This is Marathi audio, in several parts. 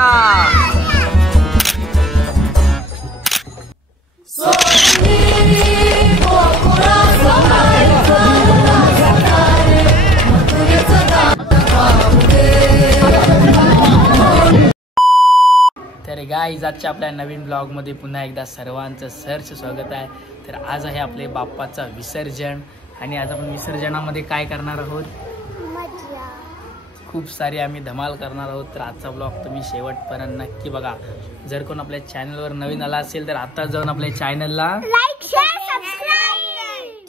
मोरया। तर गाईज आजच्या आपल्या नवीन ब्लॉगमध्ये पुन्हा एकदा सर्वांचं सहर्ष स्वागत आहे। तर आज आहे आपले बाप्पाचा विसर्जन आणि आज आपण विसर्जनामध्ये काय करणार आहोत, खूप सारी आम्ही धमाल करणार आहोत। तर आजचा ब्लॉग तुम्ही शेवटपर्यंत नक्की बघा। जर कोण आपल्या चॅनलवर नवीन आला असेल तर आता जाऊन आपल्या चॅनलला लाईक शेअर सबस्क्राइब।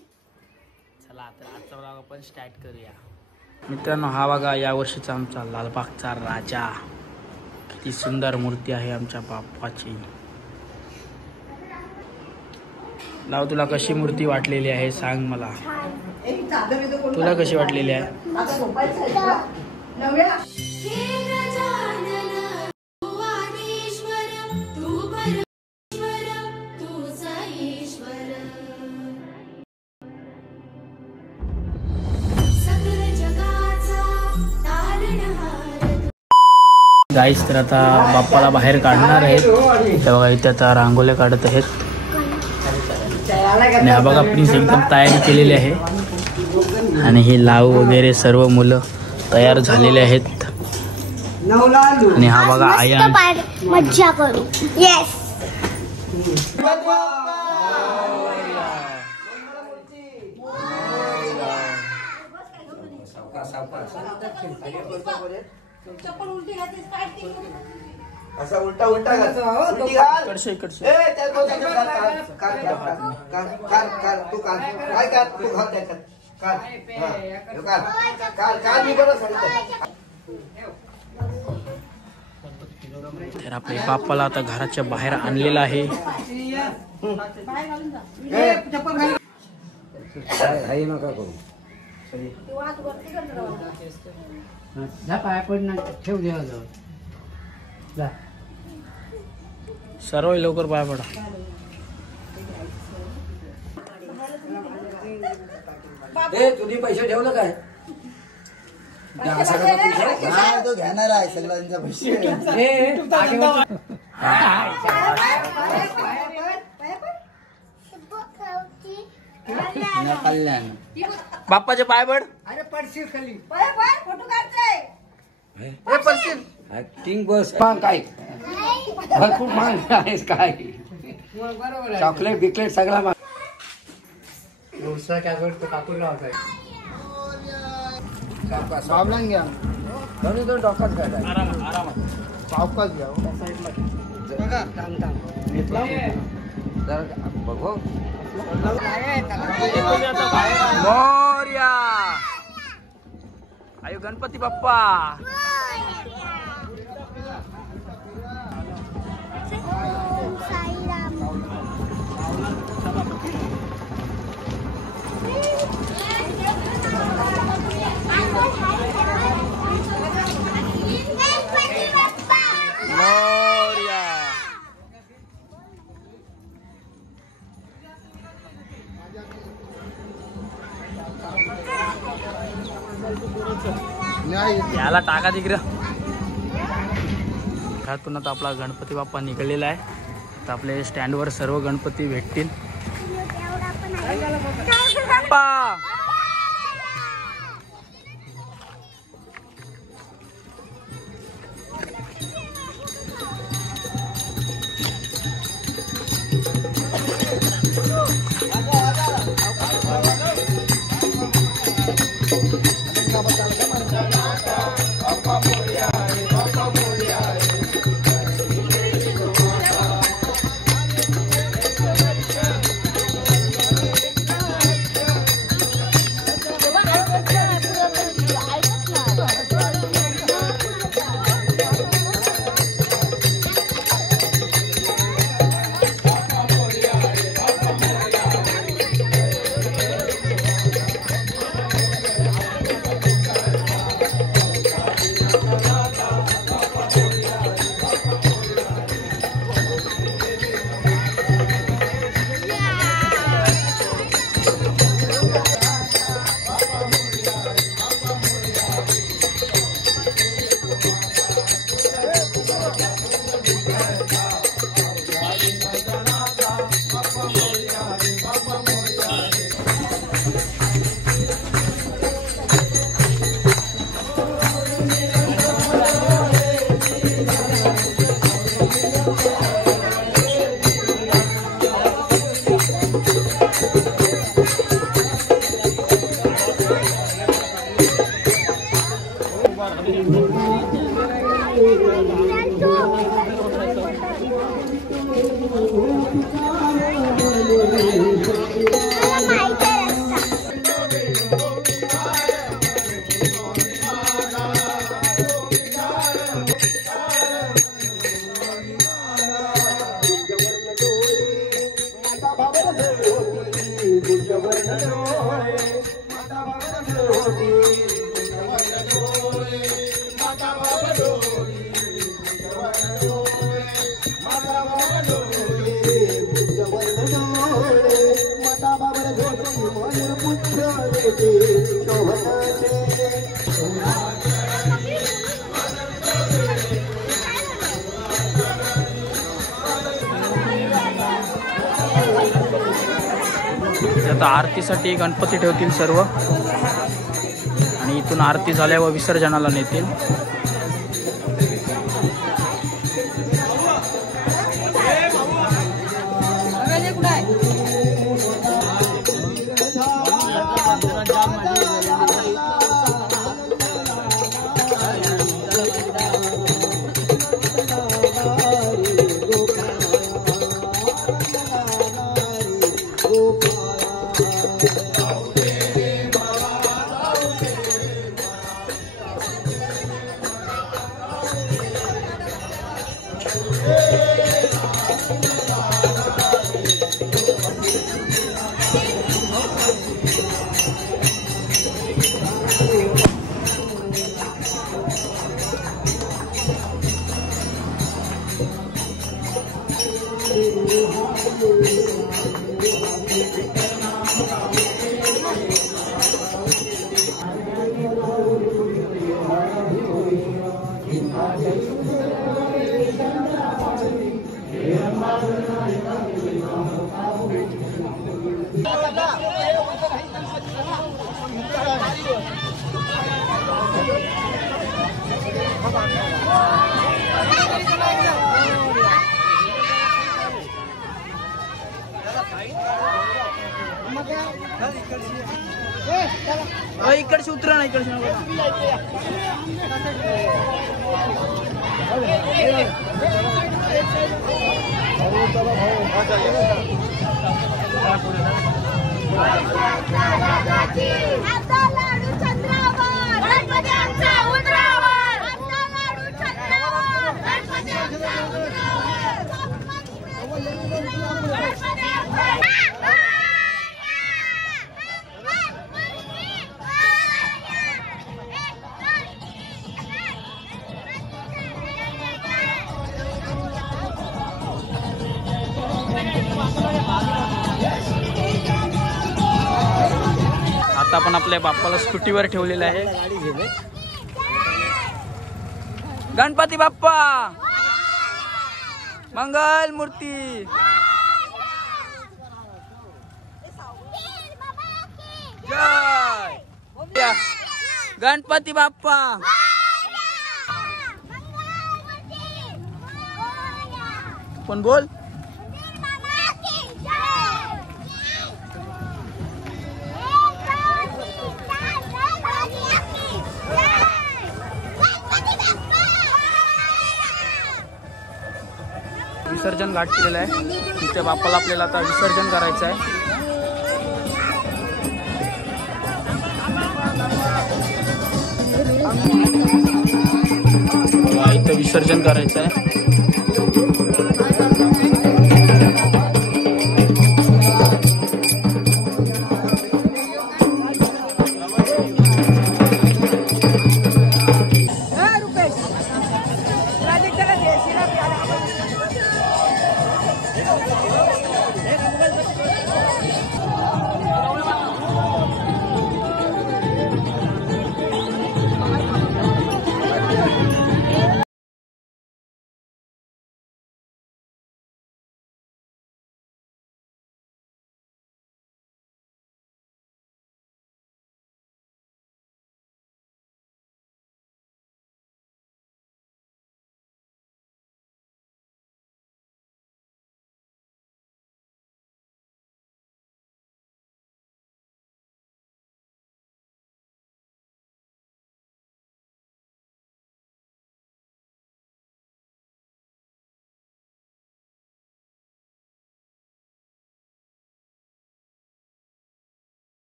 चला तर आजचा ब्लॉग आपण स्टार्ट करूया। मित्रांनो हा बघा या वर्षीचा आमचा लालबागचा राजा, किती सुंदर मूर्ती आहे आमच्या बाप्पाची। लाव तुला कशी मूर्ती वाटलेली आहे सांग मला, तुला कशी वाटलेली आहे? गाईस तर आता बाप्पाला बाहेर काढणार आहेत। तर बघा इथे आता रांगोळ्या काढत आहेत आणि हा बघा प्रिन्स एकदम तयारी केलेली आहे आणि हे लाव वगैरे सर्व मुलं तयार झालेले आहेत आणि हा बघा आया मज्जा करू। येस चप्पल उलटी घालतेस काय असा उलटा उलटा घाल उलटी घाल इकडचे इकडचे ए त्यात काल तू काल काय कर तू घाल त्याच्यात काल काल मी बरं सांगतो। तर आपल्या बाप्पाला आता घराच्या बाहेर आणलेलं आहे। आई नका करू सर्व लवकर पाय पडा। तुम्ही पैसे ठेवलं काय? तो घेणार आहे सगळ्यांचा पैसे। कल्याण बाप्पाचे पाय पड। अरे पडशील खाली फोटो काढते पडशील ऍक्टिंग बस काय खूप महाग आहेस काय चॉकलेट बिकलेट सगळा सावलान घ्या दोन्ही दोन डॉकात घ्या सावकाच घ्या बघू मोरया आयो गणपती बाप्पा। याला टाका तिकडं। घरातून आता आपला गणपती बाप्पा निघालेला आहे। तर आपले स्टँडवर सर्व गणपती भेटतील। बाप्पा आता आरतीसाठी गणपती ठेवतील सर्व आणि इथून आरती झाल्यावर विसर्जनाला नेतील. इकडचे उतरा ना, इकडचे आता आपण आपल्या बाप्पाला स्कूटीवर ठेवलेलं आहे. गणपती बाप्पा मंगल मूर्ती. जय गणपती बाप्पा. पण बोल. विसर्जन घाट केलेलं आहे. तिच्या बाप्पाला आपल्याला आता विसर्जन करायचं आहे. इथं विसर्जन करायचं आहे.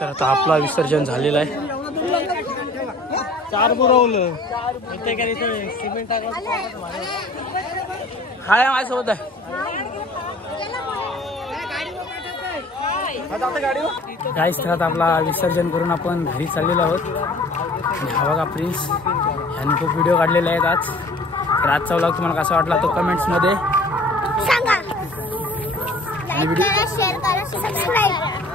तर आता आपला विसर्जन झालेला आहे. 4 बुरवलं सिमेंट काय माझ्यासोबत आहे. गाईस तर आता आपला विसर्जन करून आपण घरी चाललेलो आहोत. आणि हा बघा प्रिन्स यांनी खूप व्हिडिओ काढलेले आहेत आज. तर आजचा व्लॉग तुम्हाला कसा वाटला तो कमेंट्समध्ये सांगा. लाईक करा, शेअर करा, सबस्क्राईब करा.